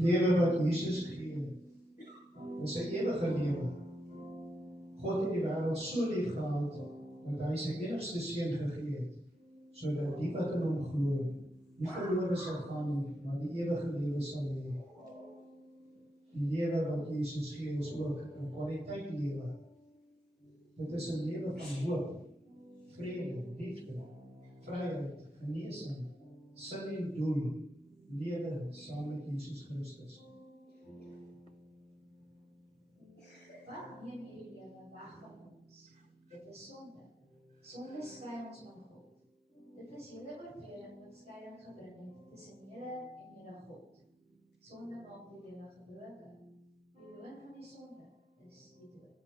lewe wat Jesus gee, is 'n ewige lewe. God het die wêreld so lief gehad, dat hy sy enigste seun gegee het, sodat die wat in hom glo, nie verlore sal gaan nie, maar die ewige lewe sal hê. Die lewe wat Jesus gee is ook 'n kwaliteit lewe. Dit is 'n lewe van hoop, vrede, liefde, vryheid, genesing, sin en doel, lewe saam met Jesus Christus. Wat neem hierdie lewe weg van ons? Dit is sonde. Sonde skei ons van God. Dit is julle oortreding wat skeiding gebring het tussen julle en julle God. Sonde maak die lewe gebroken. Die loon van die sonde is die dood.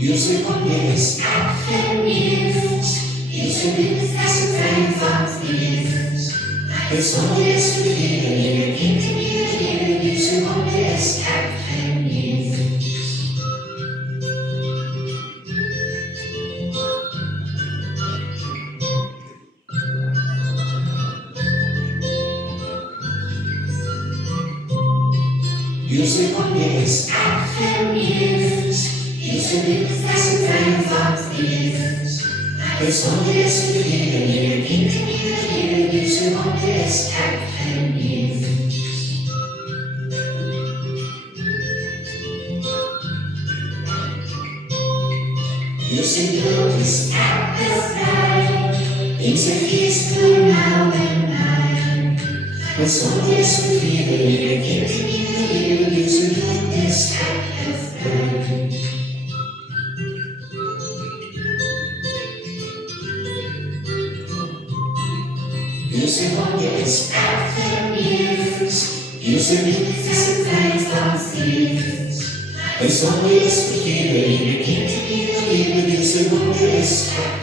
Music on this afternoons, music that's a friend of years. It's always with you in your interview, music on this afternoons. Music on this afternoons. Music that's a friend of years. It's always with you in your interview, music on this afternoon. Music goes at the night, interviews through now and night. It's always with you in your interview, music on this afternoon. Music on this afternoons, music that's a friend of years. It's always with you in your interview, music on this afternoon.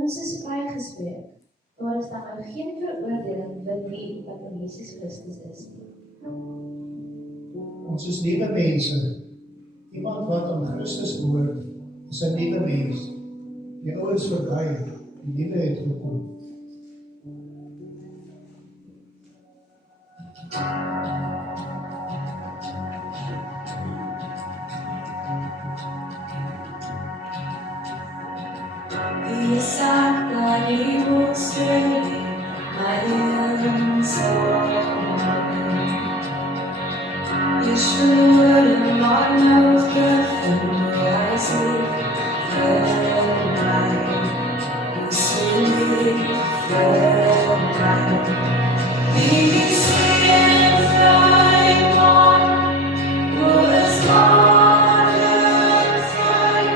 Ons is vrygespreek. Daar is dan nou geen veroordeling vir die wat in Jesus Christus is nie. Ons is nuwe mense. Iemand wat aan Christus behoort, is 'n nuwe mens. Die ou is verby, die nuwe het gekom. Wie sagt, dat ik moet steunen, maar in zorgen. Je schulden maar nooit gevonden, hij zich voorbij. Je zult voorbij. Wie is hier vrij man, hoe is morgen vrij?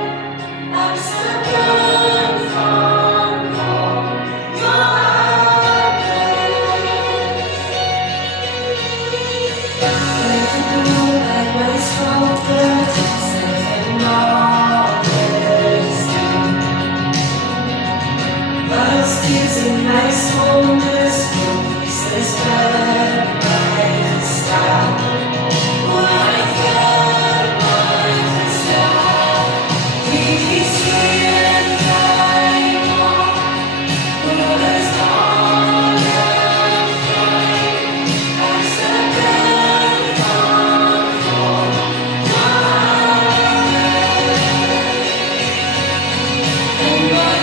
I'm so good from home, your safe to go like my shoulder, safe and honest. But still in my soul, this voice is better by the style. Why can I style? We see it right now. Who is on the fight? I'm so good from home. And my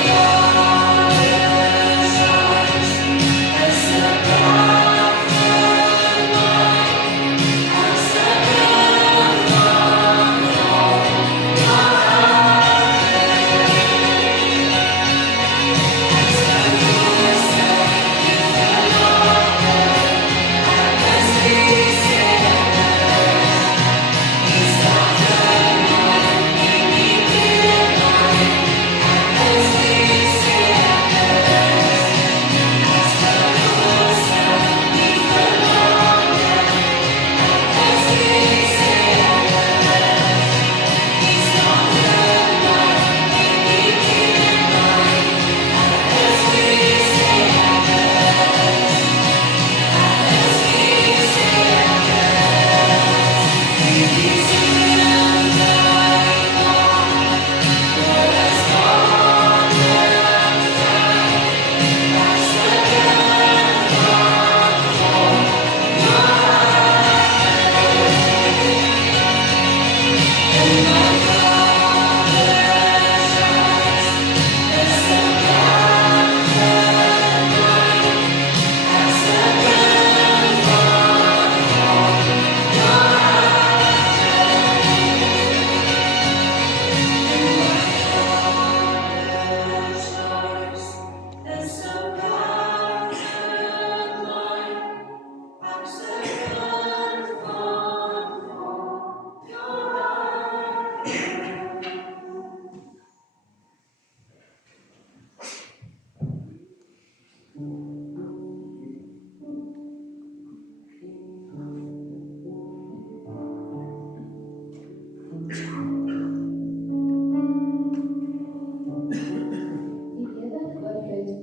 father's eyes is so bright and light. I'm so good from home.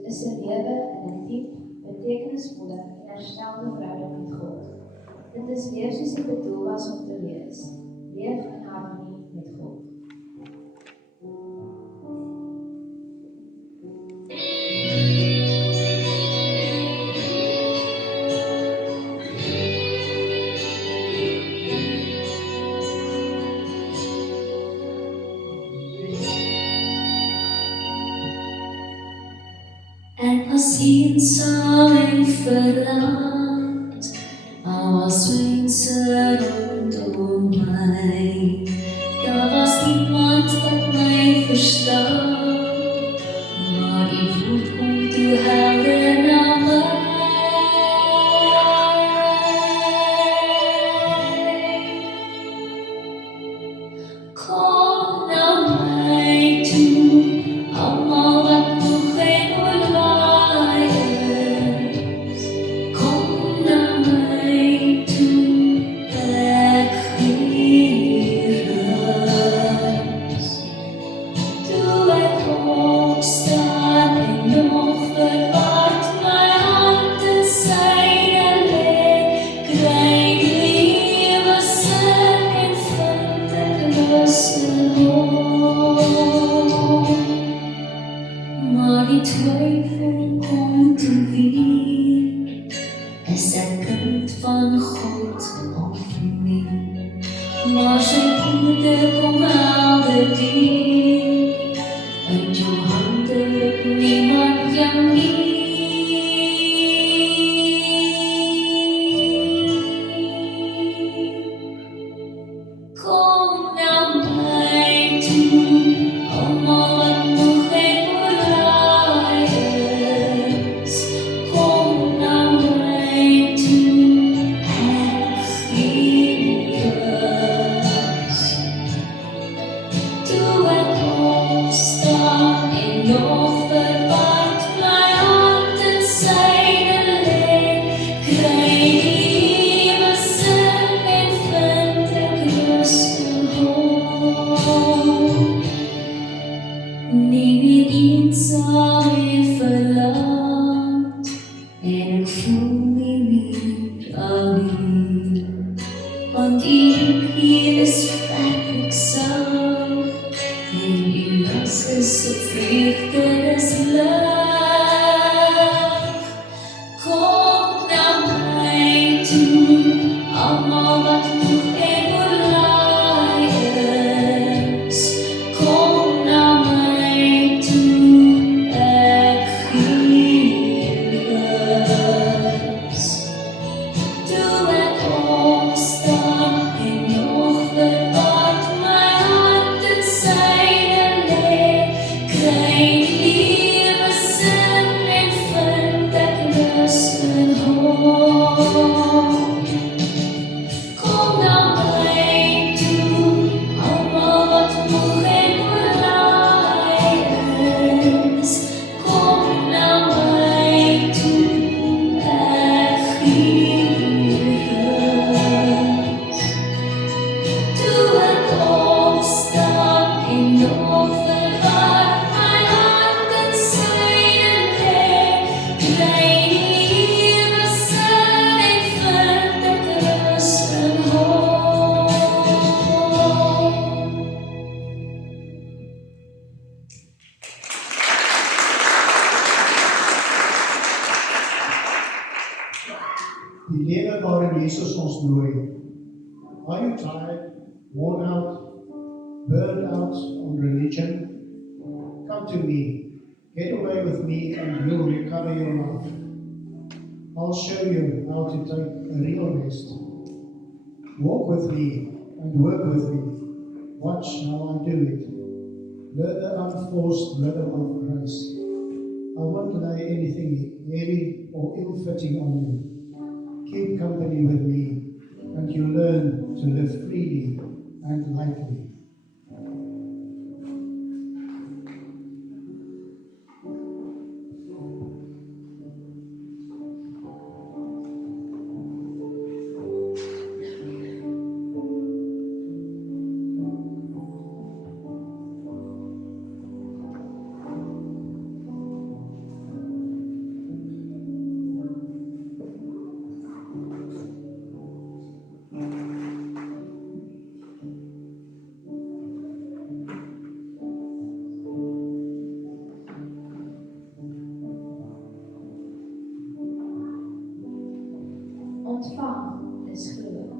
Is 'n lewe in 'n diep, betekenisvolle en herstelde verhouding met God. Dit is leef soos dit bedoel was om te wees. Leef in harmonie met God. Ek was eensaam en verlaat, al was mense rondom my. Daar was niemand wat my verstaan, maar die woord kom toe helder na my. Kom na my toe, almal wat nog geen oorlaai is. Kom na my toe, ek gee rus. Toe ek opstaan en waarheen Jesus ons nooi. Are you tired, worn out, burned out on religion? Come to me. Get away with me and you'll recover your life. I'll show you how to take a real rest. Walk with me and work with me. Watch how I do it. Learn the unforced rhythm of grace. I won't lay anything heavy or ill-fitting on you. Keep company with me, and you learn to live freely and lightly. Ontvang is glo.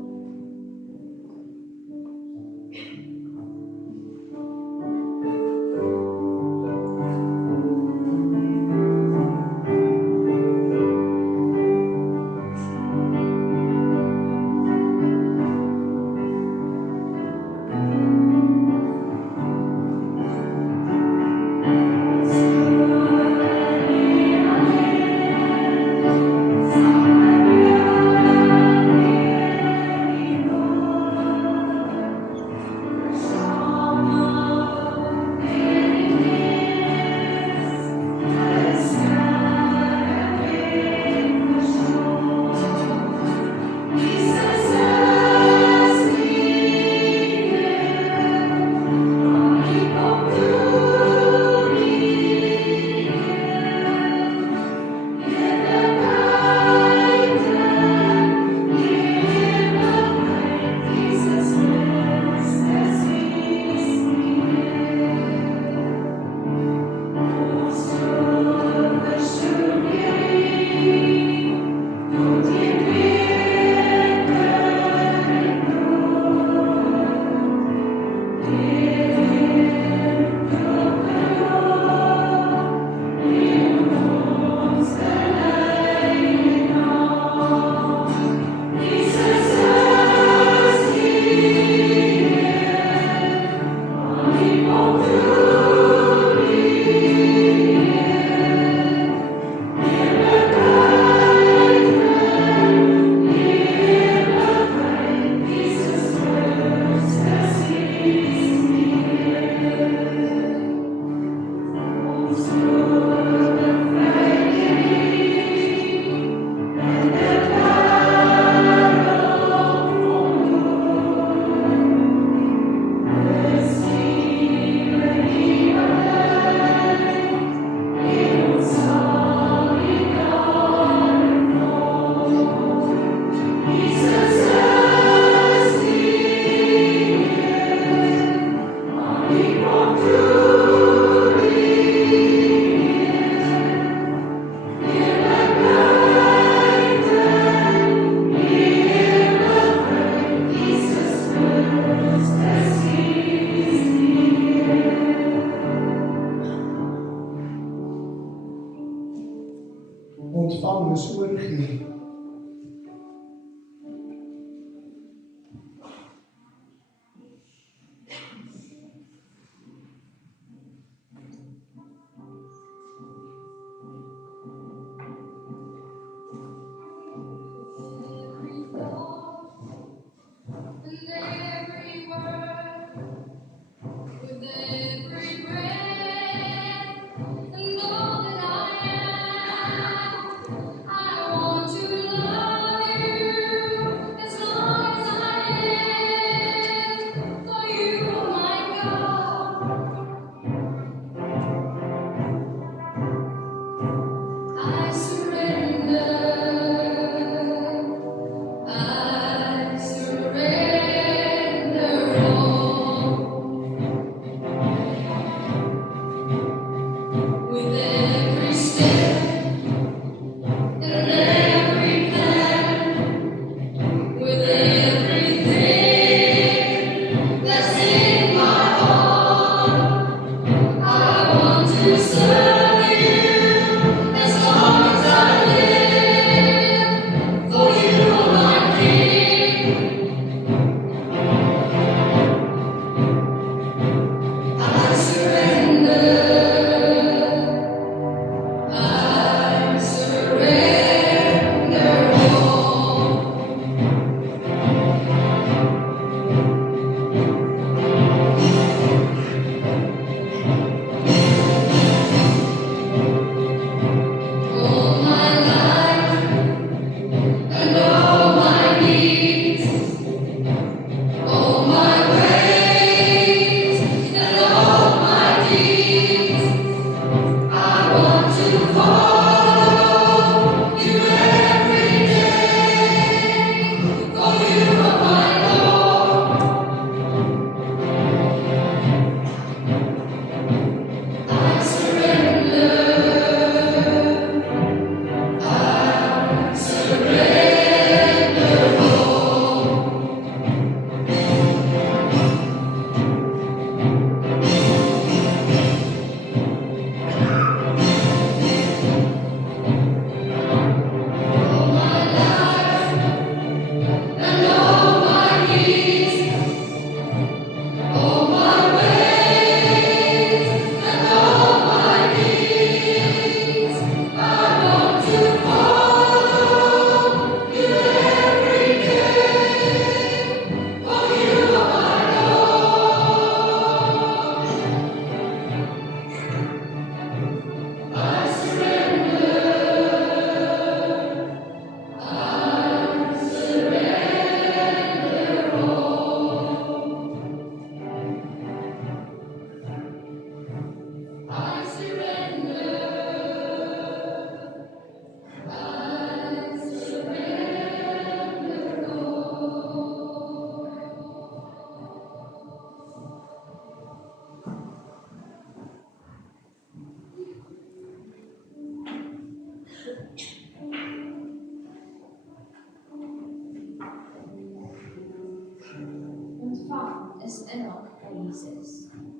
Jesus.